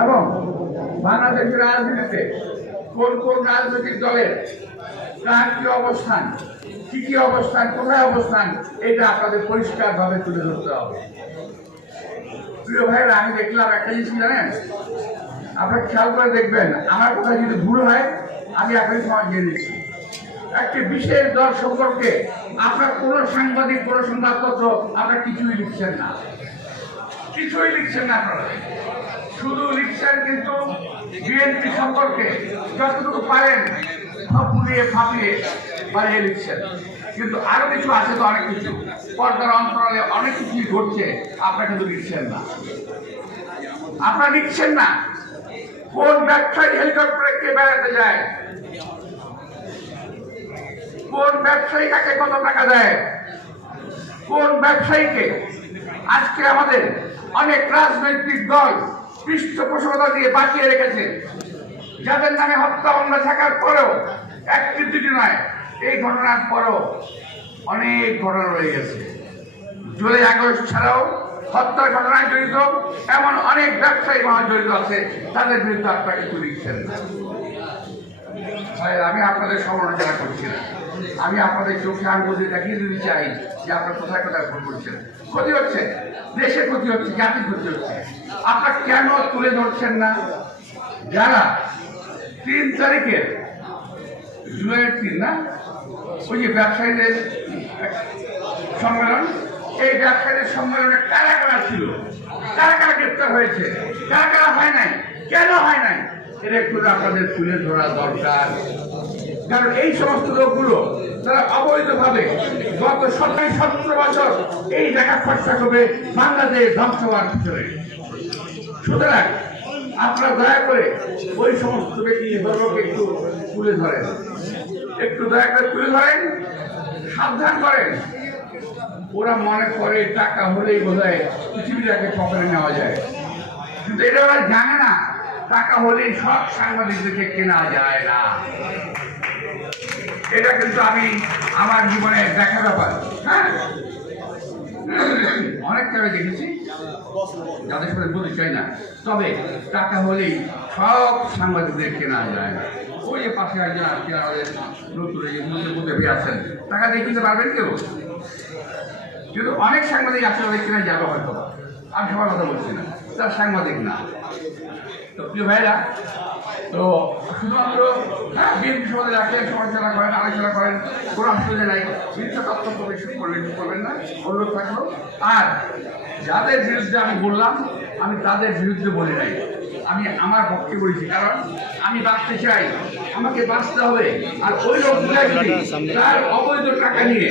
এবং বাংলাদেশের রাজনীতিতে কোন কোন রাজনৈতিক দলের কার কি অবস্থান, কি কি অবস্থান, কোথায় অবস্থান, এটা আপনাদের পরিষ্কারভাবে তুলে ধরতে হবে। প্রিয় ভাইয়েরা, আমি দেখলাম একটা জিনিস, জানেন? আপনারা খেয়াল করে দেখবেন, আমার কথা যদি ভুল হয়, আমি এখনই সময় দিচ্ছি। একটি বিশেষ দল সম্পর্কে আপনার কোন সাংবাদিক, কোন সংবাদপত্র আপনারা কিছুই লিখছেন না। কিছুই লিখছেন না আপনারা। শুধু লিখছেন কিন্তু বিএনপি সম্পর্কে যতটুকু পারেন ফাঁপিয়ে ফাঁপিয়ে বাড়িয়ে লিখছেন। কিন্তু আরও কিছু আছে তো অনেক কিছু। পর্দার অন্তরালে অনেক কিছুই ঘটছে, আপনারা কিন্তু লিখছেন না। আপনারা লিখছেন না। কোন ব্যবসায়ী হেলিকপ্টারে কে বেড়াতে যায়? কোন ব্যবসায়ী কাকে কত টাকা দেয়? কোন ব্যবসায়ীকে? আজকে আমাদের অনেক রাজনৈতিক দল পৃষ্ঠপোষকতা দিয়ে বাঁচিয়ে রেখেছে। যাদের নামে হত্যা মামলা থাকার পরেও একটি দুটি নয়, এই ঘটনার পরেও অনেক ঘটনা রয়ে গেছে। জুলাই আগস্ট ছাড়াও হত্যার ঘটনায় জড়িত এমন অনেক ব্যবসায়ী মহা জড়িত আছে, তাদের বিরুদ্ধে আপনারা কিছু লিখছেন। না ভাই, আমি আপনাদের সমালোচনা করছি না আমি আপনাদের চোখে আঙ্গুল দিয়ে দেখিয়ে দিতে চাই যে আপনার কোথায় কোথায় ভুল করছেন। ক্ষতি হচ্ছে? দেশের ক্ষতি হচ্ছে জাতির ক্ষতি হচ্ছে। আপনার কেন তুলে ধরছেন না? যারা তিন তারিখের জুলাইয়ের তিন না? ওই যে ব্যবসায়ীদের সম্মেলন এই ব্যবসায়ীদের সম্মেলনে কারা কারা ছিল? কারা কারা গ্রেপ্তার হয়েছে? কারা কারা হয় নাই? কেন হয় নাই? এটা একটু আপনাদের তুলে ধরা দরকার। কারণ এই সমস্ত লোকগুলো, তারা অবৈধভাবে গত সতেরো সতেরো বছর এই টাকা খরচা করবে বাংলাদেশ ধ্বংস হওয়ার পিছনে। সুতরাং আপনারা দয়া করে ওই সমস্ত ব্যক্তিগুলোকে একটু তুলে ধরেন। একটু দয়া করে তুলে ধরেন, সাবধান করেন। ওরা মনে করে টাকা হলেই বোধ হয় পৃথিবীটাকে পকেটে নেওয়া যায়। কিন্তু এটা ওরা জানে না। টাকা হলেই সব সাংবাদিকদেরকে কেনা যায় না। এটা কিন্তু আমি আমার জীবনে দেখা ব্যাপার। হ্যাঁ? অনেক জায়গায় দেখেছি, যাদের সাথে বলতে চাই না। তবে টাকা হলেই সব সাংবাদিকদের কেনা যায়। না ওই যে পাশে একজন আজকে আমাদের নতুন এই মধ্যে মধ্যে পেয়ে আছেন, টাকা দিয়ে কিনতে পারবেন কেউ? কিন্তু অনেক সাংবাদিক ওদের কেনা যাবে হয়তো। আমি সবার কথা বলছি না, তার সাংবাদিক না। তো প্রিয় ভাইরা, তো শুধুমাত্র হ্যাঁ বিএনপি সমাজে রাখেন সমালোচনা করেন আলোচনা করেন কোনো অসুবিধা নাই মিথ্যা তথ্য প্রবেশ করবেন করবেন না, অনুরোধ থাকল। আর যাদের বিরুদ্ধে আমি বললাম, আমি তাদের বিরুদ্ধে বলি নাই। আমি আমার পক্ষে বলেছি, কারণ আমি বাঁচতে চাই, আমাকে বাঁচতে হবে। আর ওই লোকগুলা তার অবৈধ টাকা নিয়ে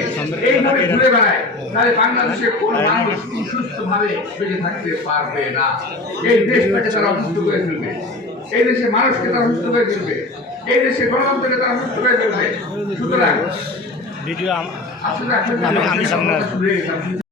এইভাবে ঘুরে বেড়ায়, তাহলে বাংলাদেশে কোন মানুষ সুস্থভাবে বেঁচে থাকতে পারবে না। এই দেশটাকে তারা অসুস্থ করে ফেলবে। এই দেশে মানুষকে তারা সুস্থ করে ফেলবে এই দেশে গণতন্ত্রকে তারা সুস্থ করে ফেলবে সুতরাং আমি- সামনে